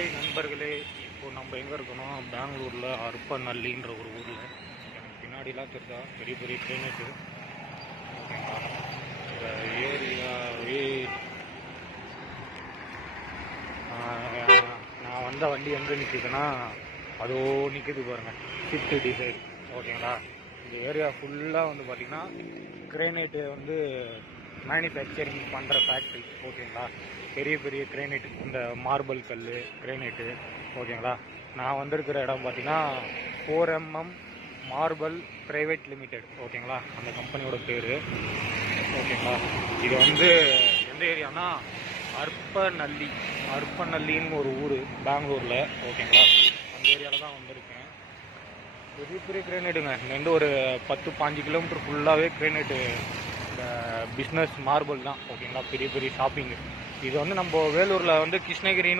Hi நண்பர்களே, இப்போது நம்ம எங்கே இருக்கணும்? பெங்களூரில் அருப்பநல்லின்ற ஒரு ஊரில். எனக்கு பின்னாடிலாம் தெரிஞ்சா பெரிய பெரிய கிளைமேட்டு. ஓகேங்களா? இந்த ஏரியாவே நான் வந்த வண்டி எங்கே நிற்குதுன்னா அதோ நிற்குது பாருங்கள், ஷிஃப்ட் டிசைர். ஓகேங்களா? இந்த ஏரியா ஃபுல்லாக வந்து பார்த்திங்கன்னா கிரைனைட்டு வந்து மேனுஃபேக்சரிங் பண்ணுற ஃபேக்ட்ரி. ஓகேங்களா? பெரிய பெரிய கிரைனைட், இந்த மார்பிள் கல் கிரைனைட்டு. ஓகேங்களா? நான் வந்திருக்கிற இடம் பார்த்தீங்கன்னா 4MM மார்பிள் பிரைவேட் லிமிடெட். ஓகேங்களா? அந்த கம்பெனியோட பேர். ஓகேங்களா? இது வந்து எந்த ஏரியானா அருப்பநல்லின்னு ஒரு ஊர் பெங்களூரில். ஓகேங்களா? அந்த ஏரியாவில் தான் வந்திருக்கேன். பெரிய பெரிய கிரைனைட்டுங்க. இங்கேருந்து ஒரு 10-15 கிலோமீட்டர் ஃபுல்லாகவே கிரைனைட்டு இந்த பிஸ்னஸ் மார்பிள் தான். ஓகேங்களா? பெரிய பெரிய ஷாப்பிங்கு. இது வந்து நம்ம வேலூரில் வந்து கிருஷ்ணகிரின்னு